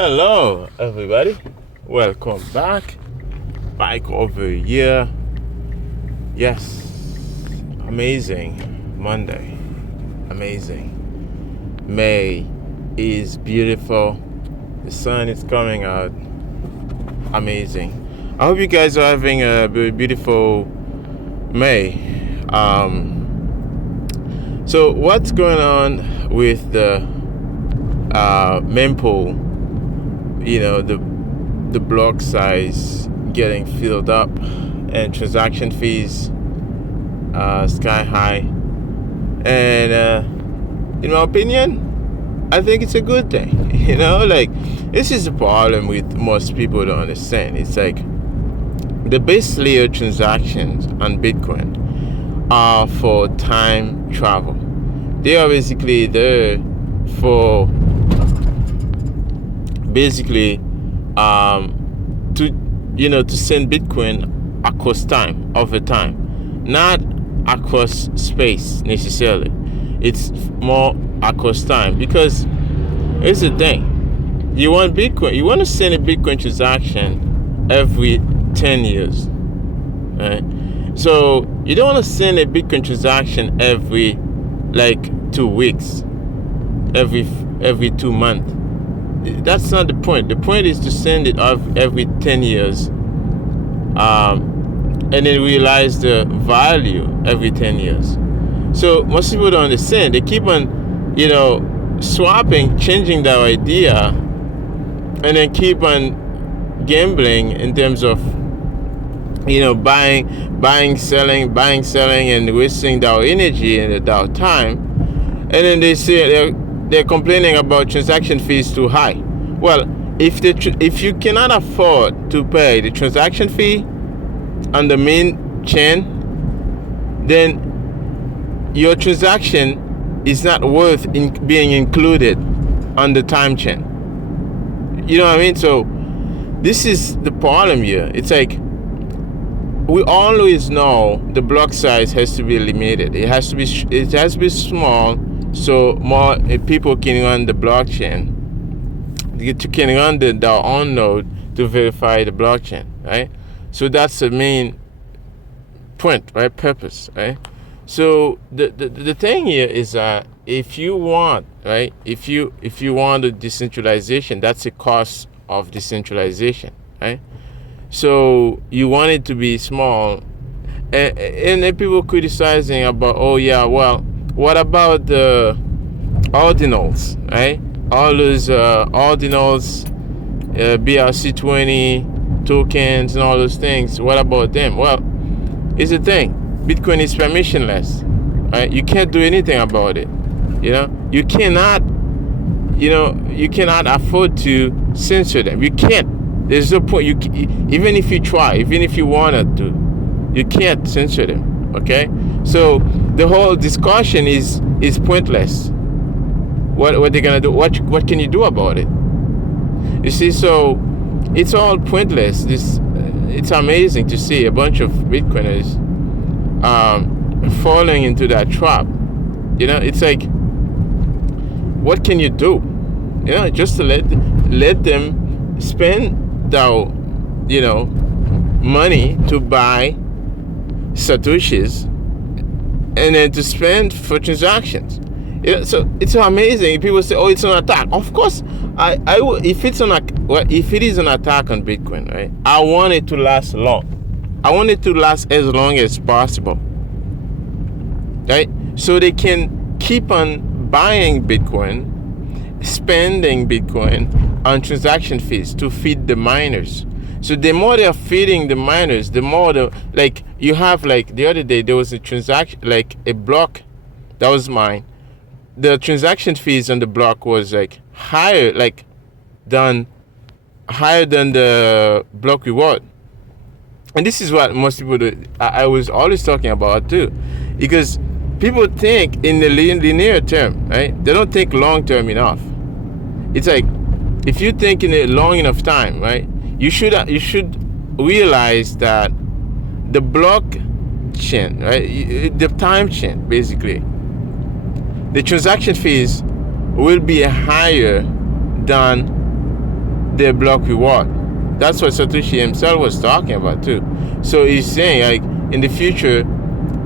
Hello, everybody. Welcome back. Bike over a year. Yes, amazing Monday. Amazing. May is beautiful. The sun is coming out. Amazing. I hope you guys are having a beautiful May. So what's going on with the mempool? The block size getting filled up and transaction fees sky high, and in my opinion, I think it's a good thing. This is the problem with most people don't understand. It's like the base layer transactions on Bitcoin are for time travel. They are basically there for to send Bitcoin across time, over time, not across space necessarily. It's more across time, because here's the thing: you want to send a Bitcoin transaction every 10 years, right? So you don't want to send a Bitcoin transaction every 2 weeks, every 2 months. That's not the point. The point is to send it every 10 years, and then realize the value every 10 years. So most people don't understand. They keep on, swapping, changing their idea, and then keep on gambling in terms of, buying, selling, and wasting their energy and their time. And then they say they're complaining about transaction fees too high. Well, if you cannot afford to pay the transaction fee on the main chain, then your transaction is not worth being included on the time chain. You know what I mean? So this is the problem here. It's like, we always know the block size has to be limited. It has to be small, so more people can run the blockchain. You can run their own node to verify the blockchain, right? So that's the main point, right? Purpose, right? So the thing here is that if you want a decentralization, that's the cost of decentralization, right? So you want it to be small, and then people criticizing about, oh yeah, well, what about the ordinals, right? All those ordinals, BRC20 tokens and all those things. What about them? Well, it's the thing. Bitcoin is permissionless, right? You can't do anything about it. You cannot afford to censor them. You can't. There's no point. Even if you try, even if you wanted to, you can't censor them. Okay? So the whole discussion is pointless. What they're gonna do? What can you do about it? You see, so it's all pointless. It's amazing to see a bunch of Bitcoiners falling into that trap. It's like, what can you do? Just to let them spend their money to buy satoshis, and then to spend for transactions. So it's amazing. People say, "Oh, it's an attack." Of course, if it is an attack on Bitcoin, right? I want it to last long. I want it to last as long as possible, right? So they can keep on buying Bitcoin, spending Bitcoin on transaction fees to feed the miners. So the more they're feeding the miners, the more you have, the other day there was a transaction, a block that was mined. The transaction fees on the block was higher than the block reward. And this is what most people do. I was always talking about too, because people think in the linear term, right? They don't think long term enough. It's like, if you think in a long enough time, right? You should realize that the blockchain, right? The time chain, basically, the transaction fees will be higher than their block reward. That's what Satoshi himself was talking about too. So he's saying like in the future,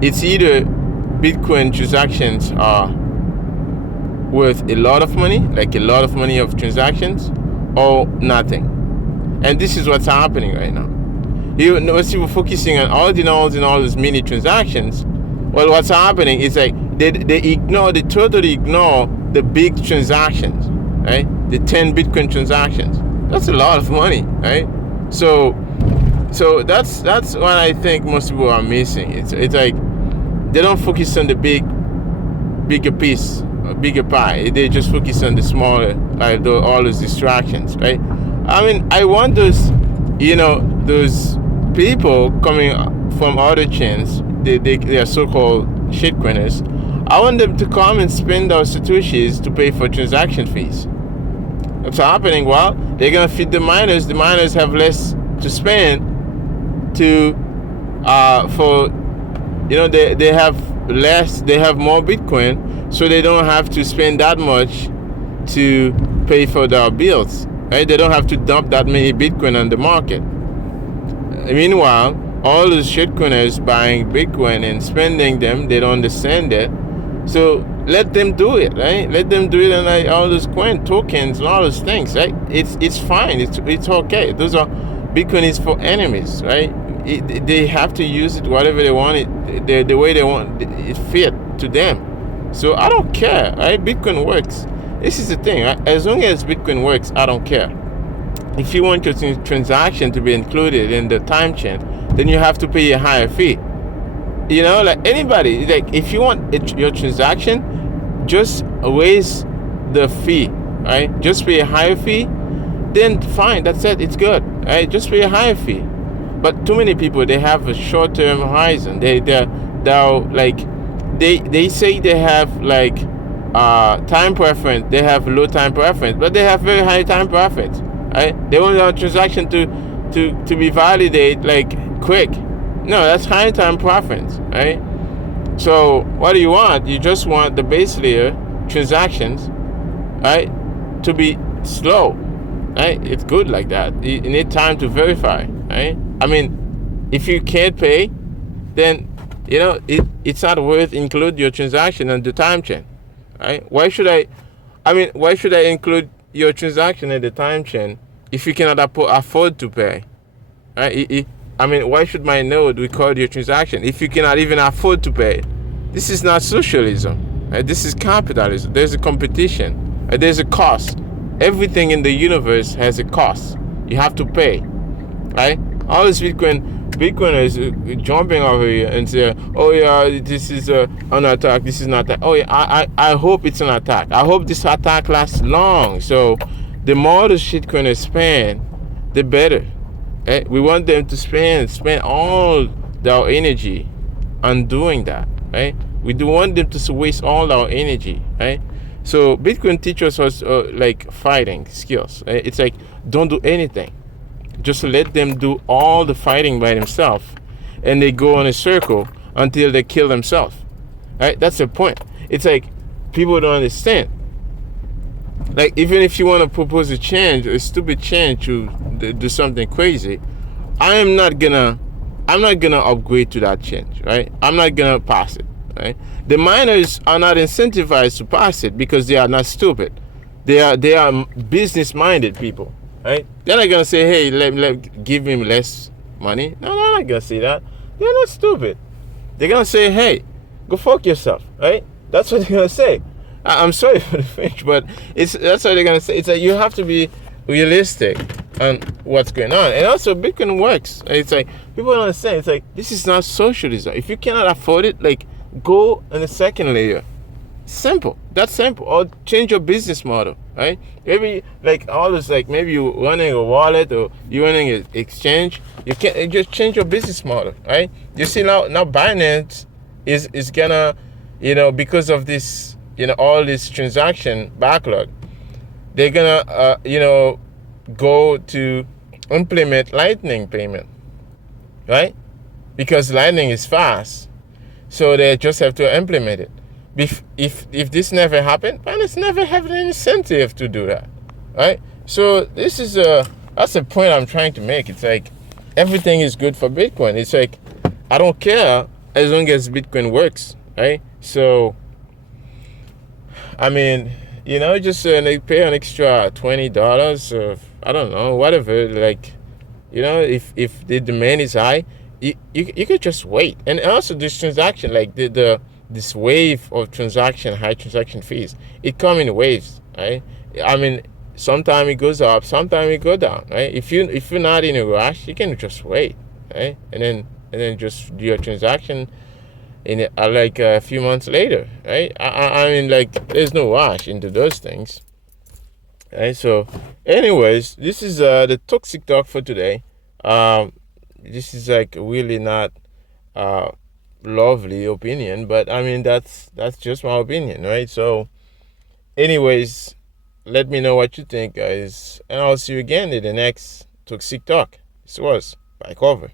it's either Bitcoin transactions are worth a lot of money, like a lot of money of transactions, or nothing. And this is what's happening right now. You know, people focusing on ordinals and all these mini transactions. Well, what's happening is like they totally ignore the big transactions, right? The 10 Bitcoin transactions. That's a lot of money, right? So that's what I think most people are missing. It's like they don't focus on the bigger piece, bigger pie. They just focus on the smaller, like all those distractions, right? I mean, I want those people coming from other chains, they are so-called shitcoiners. I want them to come and spend those satoshis to pay for transaction fees. What's happening? Well, they're gonna feed the miners. The miners have less to spend they have less. They have more Bitcoin, so they don't have to spend that much to pay for their bills. Right? They don't have to dump that many Bitcoin on the market. Meanwhile, all those shitcoiners buying Bitcoin and spending them, they don't understand that. So let them do it, right? Let them do it, and like all those coin tokens and all those things, right? It's fine. It's okay. Those are Bitcoin is for enemies, right? They have to use it whatever they want it, the way they want it fit to them. So I don't care, right? Bitcoin works. This is the thing, right? As long as Bitcoin works, I don't care. If you want your transaction to be included in the time chain, then you have to pay a higher fee. You know, like anybody, like if you want your transaction, just raise the fee, right? Just pay a higher fee, then fine, that's it, it's good, right? Just pay a higher fee. But too many people, they have a short-term horizon. They say they have like time preference, they have low time preference, but they have very high time preference, right? They want their transaction to be validated like quick. No, that's high time preference, right? So what do you want? You just want the base layer transactions, right, to be slow, right? It's good like that. You need time to verify, right? I mean, if you can't pay, then it's not worth include your transaction on the time chain, right? Why should I include your transaction in the time chain if you cannot afford to pay, right? Why should my node record your transaction if you cannot even afford to pay? This is not socialism, right? This is capitalism. There's a competition, there's a cost. Everything in the universe has a cost. You have to pay, right? All these Bitcoiners jumping over here and say, oh yeah, this is an attack, this is not that. Oh yeah, I hope it's an attack. I hope this attack lasts long. So the more the shitcoiners spend, the better. Right? We want them to spend all their energy on doing that, right? We don't want them to waste all our energy, right? So Bitcoin teaches us like fighting skills. Right? It's like, don't do anything. Just let them do all the fighting by themselves, and they go in a circle until they kill themselves. Right? That's the point. It's like people don't understand. Like even if you want to propose a change, a stupid change to do something crazy, I'm not gonna upgrade to that change, right? I'm not gonna pass it, right? The miners are not incentivized to pass it because they are not stupid. They are business minded people, right? They're not gonna say, hey, give him less money. No, they're not gonna say that. They're not stupid. They're gonna say, hey, go fuck yourself, right? That's what they're gonna say. I'm sorry for the French, but that's what they're gonna say. It's like you have to be realistic on what's going on. And also Bitcoin works. It's like people don't understand. It's like this is not socialism. If you cannot afford it, like go in the second layer. Simple. That's simple. Or change your business model, right? Maybe like all this, like maybe you're running a wallet or you're running an exchange. You can just change your business model, right? You see now Binance is gonna, because of this, all this transaction backlog, they're gonna go to implement Lightning payment, right? Because Lightning is fast, so they just have to implement it. If this never happened, Binance never have an incentive to do that, right? So this is that's the point I'm trying to make. It's like everything is good for Bitcoin. It's like I don't care as long as Bitcoin works, right? So I mean, just they pay an extra $20 or I don't know, whatever. Like, if the demand is high, you could just wait. And also this transaction, like this wave of high transaction fees, it come in waves, right? I mean, sometime it goes up, sometime it go down, right? If you're not in a rush, you can just wait, right? And then just do your transaction in like a few months later, right? I mean, like, there's no rush into those things, right? So, anyways, this is the toxic talk for today. Um, this is like really not uh lovely opinion, but I mean that's just my opinion, right? So, anyways, let me know what you think, guys, and I'll see you again in the next toxic talk. This was Bike Over.